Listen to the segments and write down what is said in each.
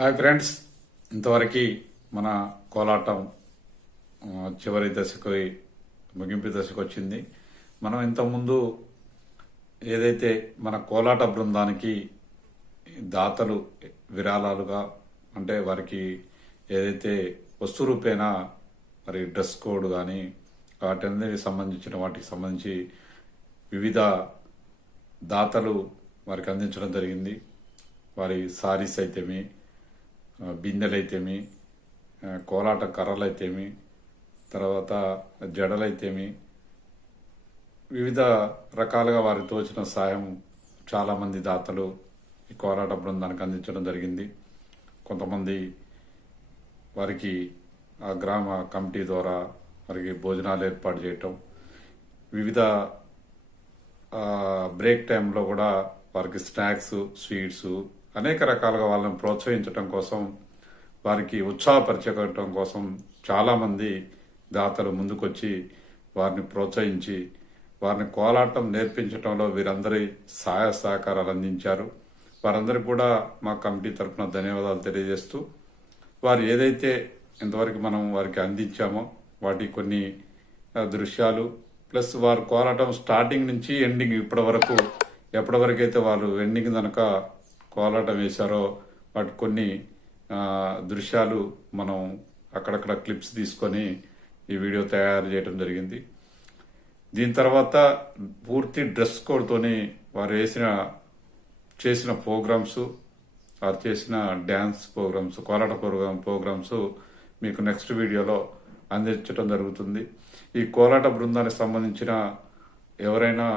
Hi friends, ఇంతవరకు మన కోలాటం చివరి దశకు ముగింపు దశకు వచ్చింది. మనం ఇంతకుముందు ఏదైతే మన కోలాట బృందానికి దాతలు విరాళాలుగా అంటే వారికి ఏదైతే వస్తు రూపేణా మరి డ్రెస్ కోడ్ కానీ వాటికి సంబంధించి వివిధ దాతలు వారికి అందించడం జరిగింది. వారి సారీస్ అయితేమి, బిందెలైతేమి, కోలాట కర్రలైతేమి, తర్వాత జడలైతేమి, వివిధ రకాలుగా వారికి తోచిన సాయం చాలామంది దాతలు ఈ కోలాట బృందానికి అందించడం జరిగింది. కొంతమంది వారికి ఆ గ్రామ కమిటీ ద్వారా వారికి భోజనాలు ఏర్పాటు చేయటం, వివిధ బ్రేక్ టైంలో కూడా వారికి స్నాక్స్, స్వీట్స్ అనేక రకాలుగా వాళ్ళని ప్రోత్సహించడం కోసం, వారికి ఉత్సాహపరచడం కోసం చాలామంది దాతలు ముందుకొచ్చి వారిని ప్రోత్సహించి వారిని కోలాటం నేర్పించడంలో వీరందరి సహాయ సహకారాలు అందించారు. వారందరికీ కూడా మా కమిటీ తరఫున ధన్యవాదాలు తెలియజేస్తూ, వారు ఏదైతే ఇంతవరకు మనం వారికి అందించామో వాటి కొన్ని దృశ్యాలు ప్లస్ వారు కోలాటం స్టార్టింగ్ నుంచి ఎండింగ్ ఎప్పటి వరకు అయితే వాళ్ళు ఎండింగ్ కనుక కోలాటం వేశారో వాటి కొన్ని దృశ్యాలు మనం అక్కడక్కడ క్లిప్స్ తీసుకొని ఈ వీడియో తయారు చేయడం జరిగింది. దీని తర్వాత పూర్తి డ్రెస్ కోడ్తోని వారు చేసిన ప్రోగ్రామ్స్, వారు చేసిన డ్యాన్స్ ప్రోగ్రామ్స్, కోలాట ప్రోగ్రామ్స్ మీకు నెక్స్ట్ వీడియోలో అందించడం జరుగుతుంది. ఈ కోలాట బృందానికి సంబంధించిన ఎవరైనా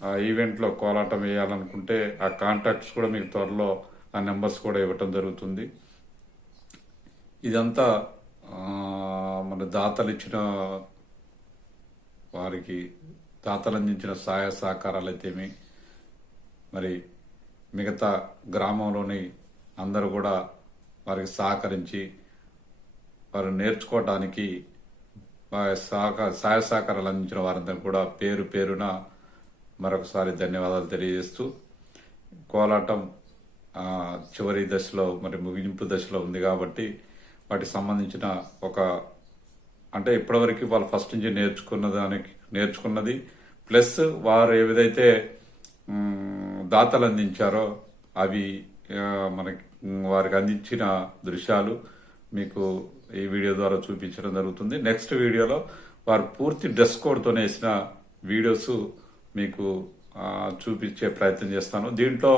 ఆ ఈవెంట్లో కోలాటం వేయాలనుకుంటే ఆ కాంటాక్ట్స్ కూడా మీకు త్వరలో ఆ నెంబర్స్ కూడా ఇవ్వటం జరుగుతుంది. ఇదంతా మన దాతలు అందించిన సహాయ సహకారాలు అయితేమి, మరి మిగతా గ్రామంలోని అందరూ కూడా వారికి సహకరించి వారు నేర్చుకోవడానికి సహాయ సహకారాలు అందించిన వారందరూ కూడా పేరు పేరున మరొకసారి ధన్యవాదాలు తెలియజేస్తూ, కోలాటం చివరి దశలో మరి ముగింపు దశలో ఉంది కాబట్టి వాటికి సంబంధించిన అంటే ఇప్పటివరకు వాళ్ళు ఫస్ట్ నుంచి నేర్చుకున్నది ప్లస్ వారు ఏదైతే దాతలు అందించారో అవి వారికి అందించిన దృశ్యాలు మీకు ఈ వీడియో ద్వారా చూపించడం జరుగుతుంది. నెక్స్ట్ వీడియోలో వారు పూర్తి డ్రెస్ కోడ్తో వేసిన వీడియోస్ మీకు చూపించే ప్రయత్నం చేస్తాను. దీంట్లో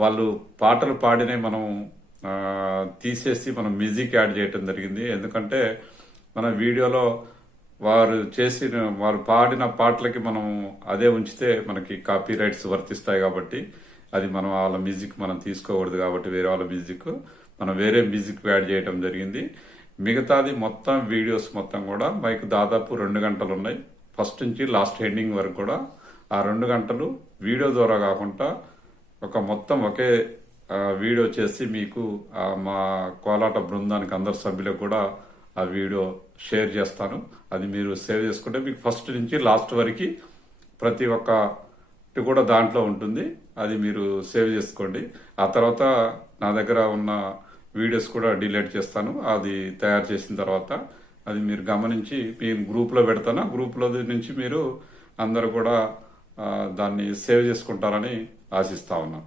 వాళ్ళు పాటలు పాడినే మనం తీసేసి మనం మ్యూజిక్ యాడ్ చేయడం జరిగింది. ఎందుకంటే మన వీడియోలో వారు పాడిన పాటలకి మనం అదే ఉంచితే మనకి కాపీ రైట్స్ వర్తిస్తాయి కాబట్టి అది మనం వాళ్ళ మ్యూజిక్ మనం తీసుకోకూడదు కాబట్టి వేరే వాళ్ళ మ్యూజిక్ మనం వేరే మ్యూజిక్ యాడ్ చేయడం జరిగింది. మిగతాది మొత్తం వీడియోస్ మొత్తం కూడా మీకు దాదాపు 2 గంటలు ఉన్నాయి. ఫస్ట్ నుంచి లాస్ట్ ఎండింగ్ వరకు కూడా ఆ 2 గంటలు వీడియో ద్వారా కాకుండా మొత్తం ఒకే వీడియో చేసి మీకు మా కోలాట బృందానికి అందరు సభ్యులకు కూడా ఆ వీడియో షేర్ చేస్తాను. అది మీరు సేవ్ చేసుకుంటే మీకు ఫస్ట్ నుంచి లాస్ట్ వరకు ప్రతి ఒక్కటి కూడా దాంట్లో ఉంటుంది. అది మీరు సేవ్ చేసుకోండి. ఆ తర్వాత నా దగ్గర ఉన్న వీడియోస్ కూడా డిలీట్ చేస్తాను. అది తయారు చేసిన తర్వాత అది మీరు గమనించి మేము గ్రూప్లో పెడతాను. గ్రూప్లో నుంచి మీరు అందరూ కూడా దాన్ని సేవ్ చేసుకుంటారని ఆశిస్తా ఉన్నాను.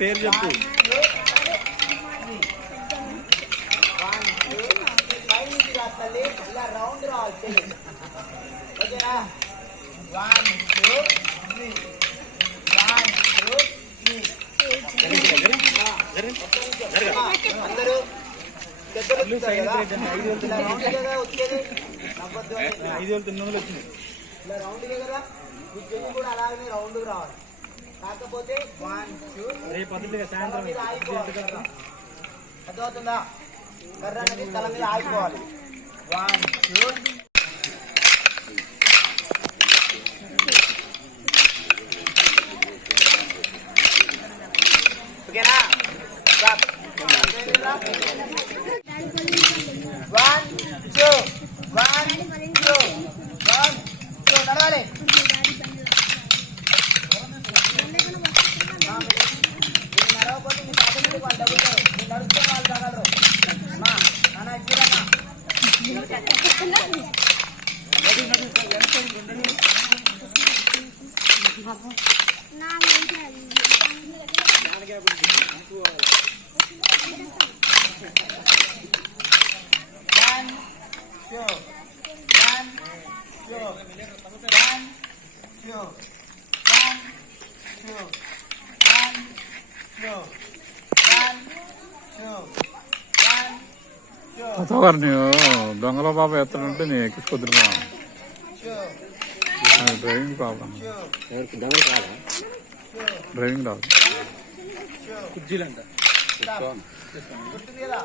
పేరు చెప్పు. ఇలా రౌండ్ రావాలి. ఓకేనా? 1 2 3 1 2 3 అందరూ వచ్చేది ఇలా రౌండ్ కదా. మీ చెల్లి కూడా అలాగే రౌండ్ రావాలి. కాకపోతే 1 2 సాయంత్రం అర్థమవుతుందా? కర్ర అనేది తల మీద ఆగిపోవాలి. 1 2 ఓకేనా Stop. One, two. One, two. One, two. నడవాలి మీరు నడవకపోతే మీ తాత మీద వాళ్ళు తగ్గుతారు మీరు నడుస్తే వాళ్ళు తగలరు అమ్మా నాన్న చూడమ్మా One, two. One, two. One, two. One, two. One, two. One, two. One, two. అతగారు నీవు దొంగల బాబా ఎత్తడంటే నేను ఎక్కించుకొద్దురుగా Two. Driving problem Two. Driving రాదు Stop. గుర్తుంది కదా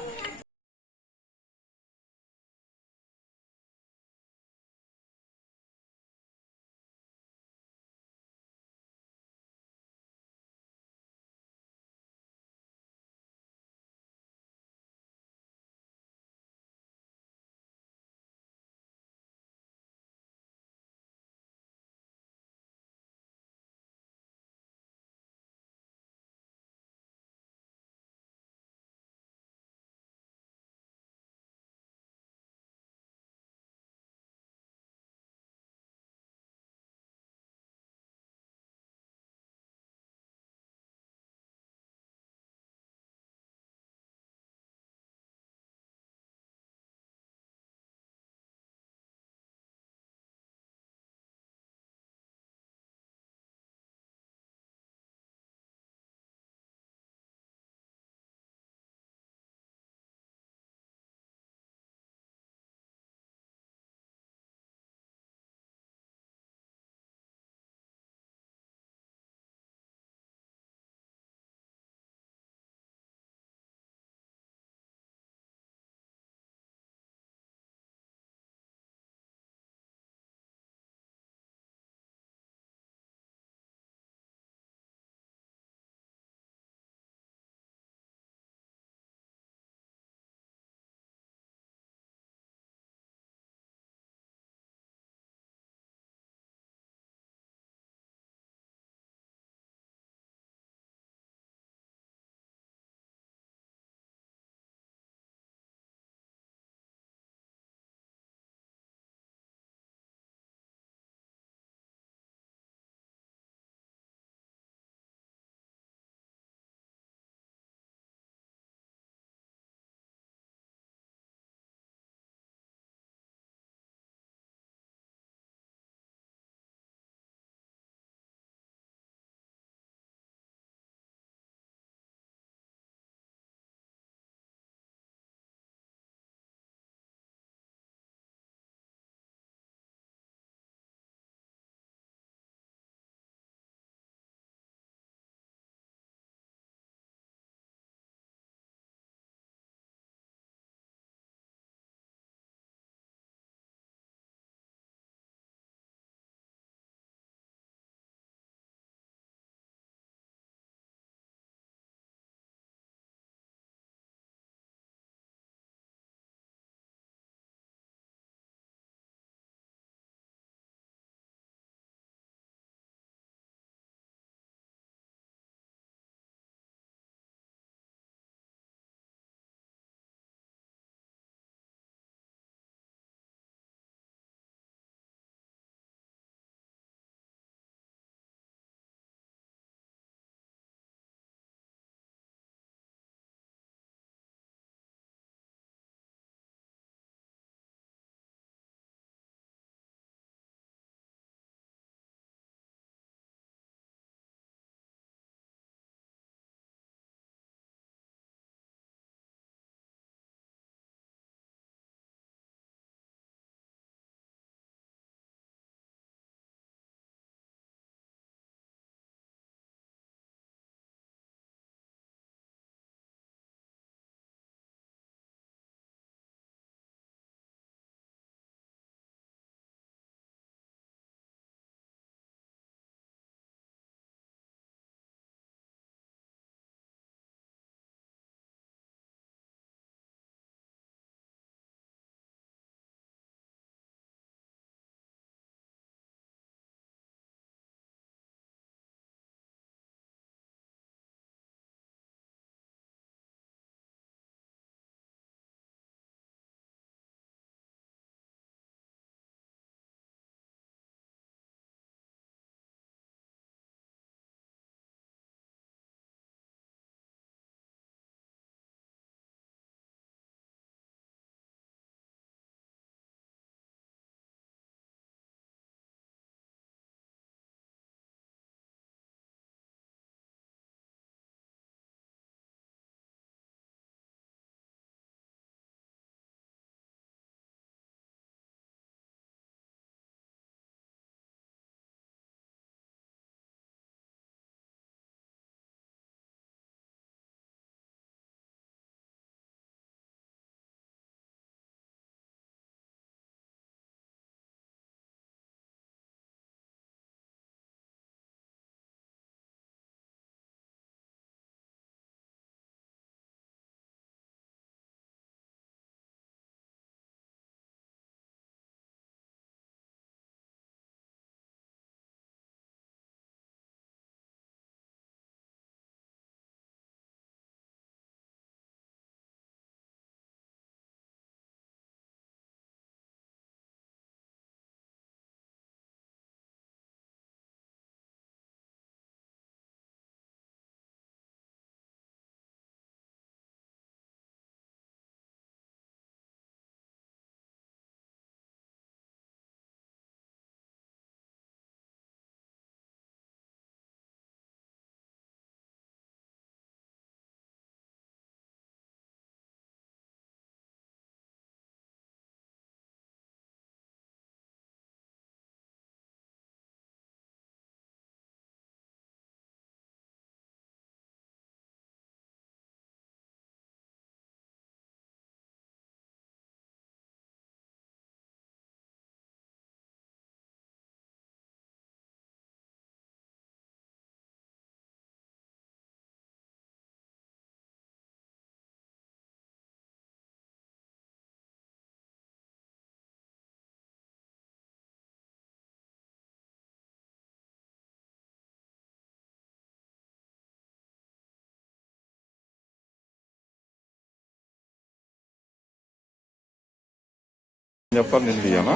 చెప్పాలి నేను తీయాలా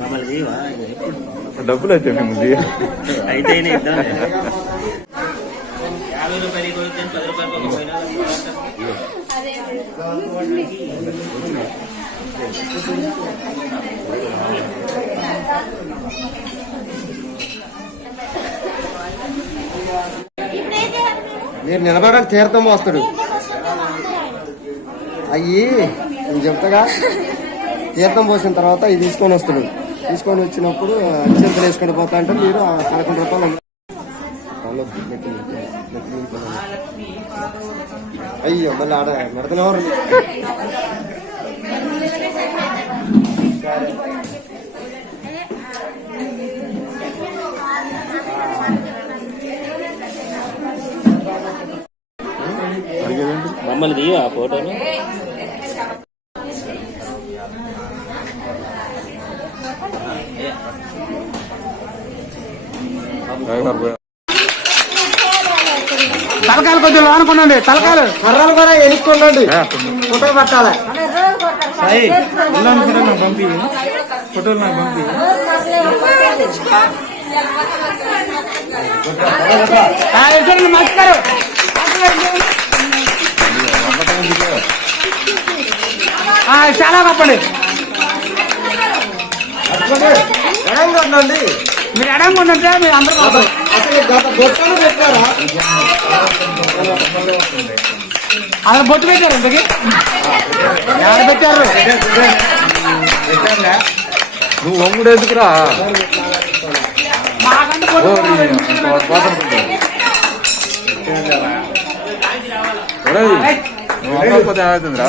మమ్మల్ని తీవా? డబ్బులు అయితే మేము అయితే ఇద్దాం. 50 రూపాయలు కొడితే 10 రూపాయలు ఒక పోయినా మీరు నిలబడాలి, తీర్థం పోస్తాడు. అయ్యి నేను చెప్తాగా, తీర్థం పోసిన తర్వాత ఇది తీసుకొని వస్తాడు. తీసుకొని వచ్చినప్పుడు చింతలు వేసుకొని పోతా అంటే మీరు 11 రూపాయలు అయ్యో మళ్ళీ ఆడ మెడతలేవారు. మమ్మల్ని తీవా ఫోటోలు? తలకాయలు కొంచెం లోనుకోండి, తలకాయలు కర్రలు కూడా ఎనుక్కోండి, ఫోటో పట్టాలి. పంపి ఫోటోలు నాకు పంపి మర్చిపోయారు. చాలా తప్పండి, ఎడంగా ఉండండి. మీరు ఎడంగా ఉండంటే మీరు అందరూ అసలు గత బొట్టలు పెట్టారా? అలా బొట్టు పెట్టారు ఇంతకి ఎవరు పెట్టారు? నువ్వు వంగుడు ఎందుకురా? మాకంటే నువ్వు అమ్మకపోతే ఏమవుతుందిరా?